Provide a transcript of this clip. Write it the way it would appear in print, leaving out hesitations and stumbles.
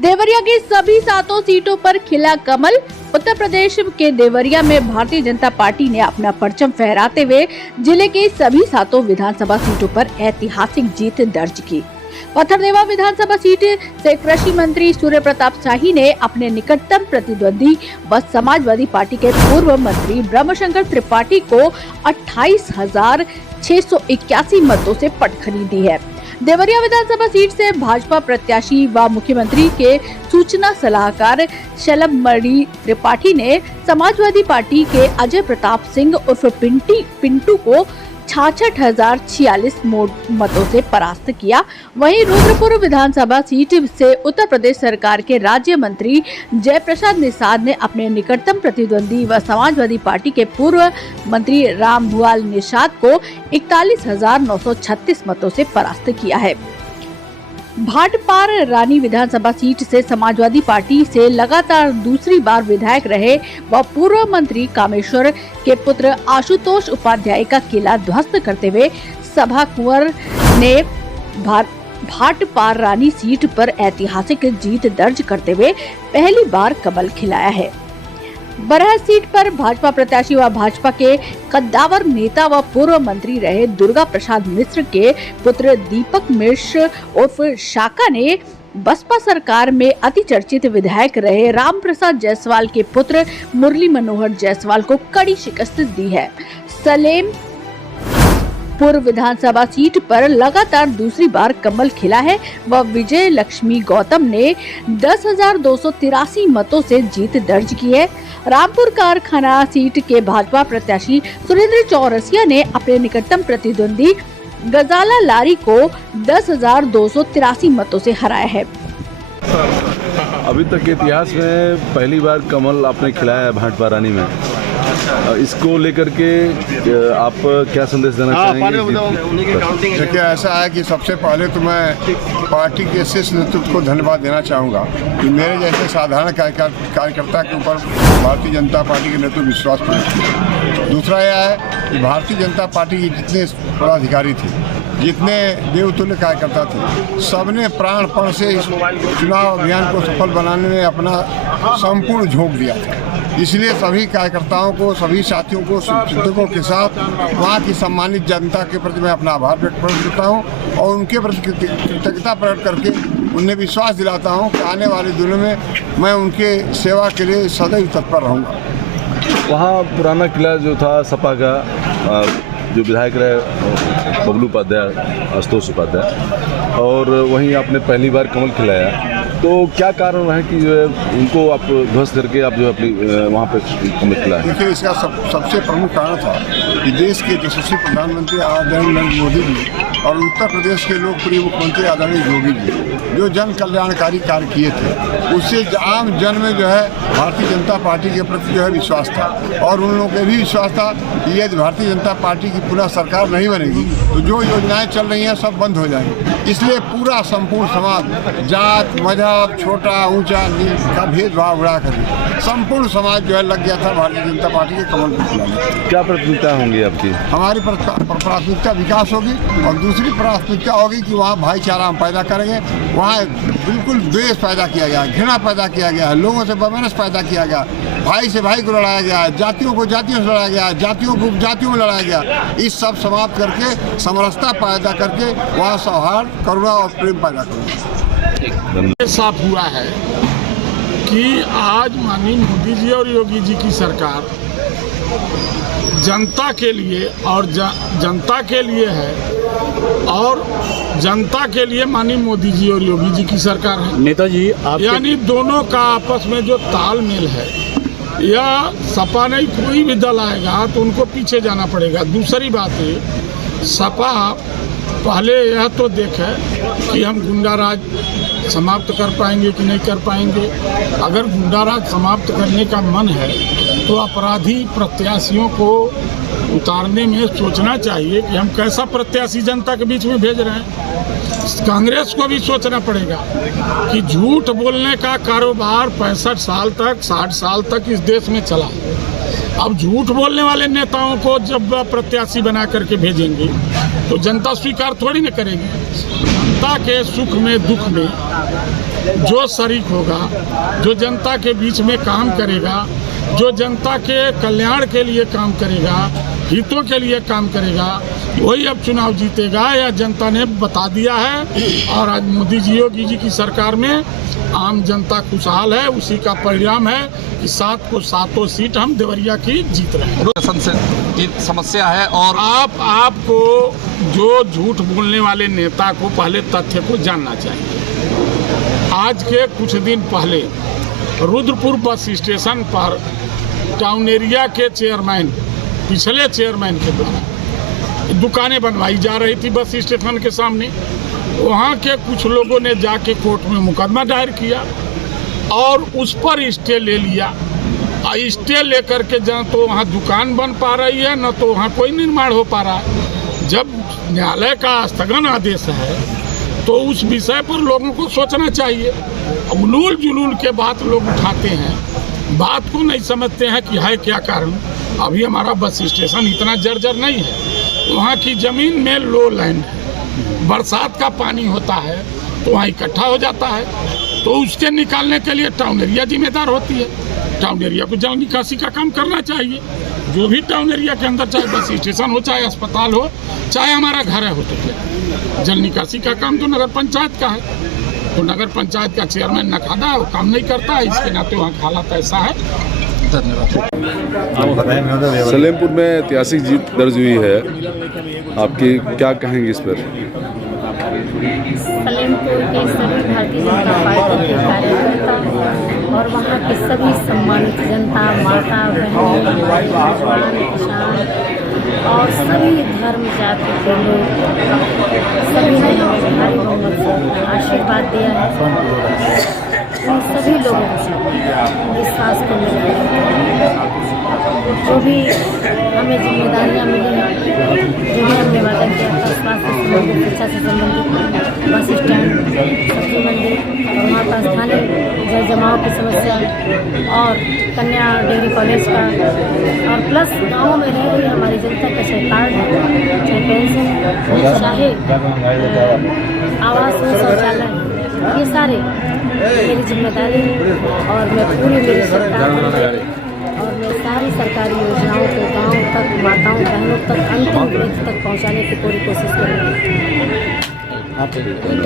देवरिया की सभी 7 सीटों पर खिला कमल। उत्तर प्रदेश के देवरिया में भारतीय जनता पार्टी ने अपना परचम फहराते हुए जिले के सभी 7 विधानसभा सीटों पर ऐतिहासिक जीत दर्ज की। पत्थरदेवा विधानसभा सीट से कृषि मंत्री सूर्य प्रताप शाही ने अपने निकटतम प्रतिद्वंदी व समाजवादी पार्टी के पूर्व मंत्री ब्रह्मशंकर त्रिपाठी को 28,681 मतों से पटखनी दी है। देवरिया विधानसभा सीट से भाजपा प्रत्याशी व मुख्यमंत्री के सूचना सलाहकार शलभमणि त्रिपाठी ने समाजवादी पार्टी के अजय प्रताप सिंह उर्फ पिंटू को 66,046 मतों से परास्त किया। वहीं रुद्रपुर विधानसभा सीट से उत्तर प्रदेश सरकार के राज्य मंत्री जयप्रसाद निषाद ने अपने निकटतम प्रतिद्वंदी व समाजवादी पार्टी के पूर्व मंत्री रामभुआल निषाद को 41,936 मतों से परास्त किया है। भाटपार रानी विधानसभा सीट से समाजवादी पार्टी से लगातार दूसरी बार विधायक रहे व पूर्व मंत्री कामेश्वर के पुत्र आशुतोष उपाध्याय का किला ध्वस्त करते हुए सभा कुंवर ने भाटपार रानी सीट पर ऐतिहासिक जीत दर्ज करते हुए पहली बार कमल खिलाया है। बरहज सीट पर भाजपा प्रत्याशी व भाजपा के कद्दावर नेता व पूर्व मंत्री रहे दुर्गा प्रसाद मिश्र के पुत्र दीपक मिश्र उर्फ शाका ने बसपा सरकार में अति चर्चित विधायक रहे राम प्रसाद जायसवाल के पुत्र मुरली मनोहर जायसवाल को कड़ी शिकस्त दी है। सलेम पूर्व विधानसभा सीट पर लगातार दूसरी बार कमल खिला है व विजय लक्ष्मी गौतम ने 10,283 मतों से जीत दर्ज की है। रामपुर कारखाना सीट के भाजपा प्रत्याशी सुरेंद्र चौरसिया ने अपने निकटतम प्रतिद्वंदी गजाला लारी को 10,283 मतों से हराया है। अभी तक के इतिहास में पहली बार कमल आपने खिलाया है भाटपार रानी में। इसको लेकर के आप क्या संदेश देना चाहेंगे? देखिए, ऐसा है कि सबसे पहले तो मैं पार्टी के शीर्ष नेतृत्व को धन्यवाद देना चाहूँगा कि मेरे जैसे साधारण कार्यकर्ता के ऊपर भारतीय जनता पार्टी के नेतृत्व विश्वास प्रकट किया। दूसरा यह है कि भारतीय जनता पार्टी के जितने पदाधिकारी थे, जितने देवतुल्य कार्यकर्ता थे, सबने प्राणपण से इस चुनाव अभियान को सफल बनाने में अपना संपूर्ण झोंक दिया था। इसलिए सभी कार्यकर्ताओं को, सभी साथियों को, शुभचिंतकों के साथ वहाँ की सम्मानित जनता के प्रति मैं अपना आभार व्यक्त करता हूँ और उनके प्रति कृतज्ञता प्रकट करके उन्हें विश्वास दिलाता हूँ कि आने वाले दिनों में मैं उनके सेवा के लिए सदैव तत्पर रहूँगा। वहाँ पुराना किला जो था सपा का, जो विधायक रहे बबलू उपाध्याय, आशुतोष उपाध्याय, और वहीं आपने पहली बार कमल खिलाया, तो क्या कारण है कि जो है उनको आप ध्वस्त करके आप जो अपनी वहाँ पे कमल खिलाया? देखिए, इसका सबसे प्रमुख कारण था कि देश के यशस्वी प्रधानमंत्री आदरणीय नरेंद्र मोदी जी और उत्तर प्रदेश के लोकप्रिय मुख्यमंत्री आदरणीय योगी जी जो जन कल्याणकारी कार्य किए थे, उससे आम जन में जो है भारतीय जनता पार्टी के प्रति जो है विश्वास था और उन लोगों को भी विश्वास था कि यदि भारतीय जनता पार्टी की पुनः सरकार नहीं बनेगी तो जो योजनाएं चल रही हैं सब बंद हो जाएंगी। इसलिए पूरा संपूर्ण समाज, जात मजहब, छोटा ऊंचा का भेदभाव उड़ा कर संपूर्ण समाज जो है लग गया था भारतीय जनता पार्टी के कमल को खिलाने। क्या प्राथमिकता होंगी आपकी? हमारी प्राथमिकता विकास होगी और दूसरी प्राथमिकता होगी कि वहाँ भाईचारा हम पैदा करेंगे। वहाँ बिल्कुल द्वेष पैदा किया गया, घृणा पैदा किया गया, लोगों से वैमनस्य पैदा किया गया, भाई से भाई को लड़ाया गया, जातियों को जातियों से लड़ाया गया, जातियों को जातियों में लड़ाया गया। इस सब समाप्त करके समरसता पैदा करके वहाँ सौहार्द, करुणा और प्रेम पैदा करेंगे। साफ हुआ है कि आज माननीय मोदी जी और योगी जी की सरकार जनता के लिए और जनता के लिए है और जनता के लिए माननीय मोदी जी और योगी जी की सरकार है। नेताजी यानी दोनों का आपस में जो तालमेल है, या सपा नहीं कोई भी दल आएगा तो उनको पीछे जाना पड़ेगा। दूसरी बात है, सपा पहले यह तो देखे कि हम गुंडाराज समाप्त कर पाएंगे कि नहीं कर पाएंगे। अगर गुंडाराज समाप्त करने का मन है तो अपराधी प्रत्याशियों को उतारने में सोचना चाहिए कि हम कैसा प्रत्याशी जनता के बीच में भेज रहे हैं। कांग्रेस को भी सोचना पड़ेगा कि झूठ बोलने का कारोबार 65 साल तक, 60 साल तक इस देश में चला। अब झूठ बोलने वाले नेताओं को जब प्रत्याशी बना करके भेजेंगे तो जनता स्वीकार थोड़ी न करेगी। जनता के सुख में दुख में जो शरीक होगा, जो जनता के बीच में काम करेगा, जो जनता के कल्याण के लिए काम करेगा, हितों के लिए काम करेगा, वही अब चुनाव जीतेगा। या जनता ने बता दिया है और आज मोदी जी योगी जी की सरकार में आम जनता खुशहाल है। उसी का परिणाम है कि 7 को 7 सीट हम देवरिया की जीत रहे हैं। की समस्या है और आपको जो झूठ बोलने वाले नेता को पहले तथ्य को जानना चाहिए। आज के कुछ दिन पहले रुद्रपुर बस स्टेशन पर टाउन एरिया के चेयरमैन, पिछले चेयरमैन के द्वारा दुकानें बनवाई जा रही थी बस स्टेशन के सामने। वहाँ के कुछ लोगों ने जाके कोर्ट में मुकदमा दायर किया और उस पर स्टे ले लिया। स्टे लेकर के जहाँ तो वहाँ दुकान बन पा रही है, न तो वहाँ कोई निर्माण हो पा रहा है। जब न्यायालय का स्थगन आदेश है तो उस विषय पर लोगों को सोचना चाहिए। उलूल जुलूल के बात लोग उठाते हैं, बात को नहीं समझते हैं कि है क्या कारण। अभी हमारा बस स्टेशन इतना जर्जर नहीं है, वहाँ की ज़मीन में लो लैंड है, बरसात का पानी होता है तो वहाँ इकट्ठा हो जाता है, तो उसके निकालने के लिए टाउन एरिया जिम्मेदार होती है। टाउन एरिया को जल निकासी का काम करना चाहिए। जो भी टाउन एरिया के अंदर, चाहे बस स्टेशन हो, चाहे अस्पताल हो, चाहे हमारा घर है होटल, जल निकासी का काम तो नगर पंचायत का है। तो नगर पंचायत का चेयरमैन नखादा है, वो काम नहीं करता है, इसके नाते वहाँ का हालात ऐसा है। सलेमपुर में ऐतिहासिक जीत दर्ज हुई है, आपकी क्या कहेंगे इस पर? सलेमपुर के सभी भारतीय जनता पार्टी के कार्यकर्ता और वहाँ के सभी सम्मानित जनता, माता बहन, किसान और सभी धर्म जाति के लोग, सभी ने हमें भारी बहुमत से आशीर्वाद दिया है। उन सभी लोगों को विश्वास को मिला, जो भी हमें जिम्मेदारियाँ मिली हैं, जो भी हमने वादा किया था, स्वास्थ्य से संबंधित, शिक्षा से संबंधित, बस स्टैंड, सब्जी मंडी और वहाँ का स्थानीय जल जमाव की समस्या और कन्या डिग्री कॉलेज का, और प्लस गाँव में रह रही हमारी जनता का चाहे कार्ड है, चाहे पेंशन, चाहे आवास हो, शौचालय, ये सारे मेरी जिम्मेदारी है। और मैं पूरी मेरी सरकार और मैं सारी सरकारी योजनाओं को गांव तक, माताओं बहनों तक, अंतिम व्यक्ति तक पहुंचाने की पूरी कोशिश करूँगी।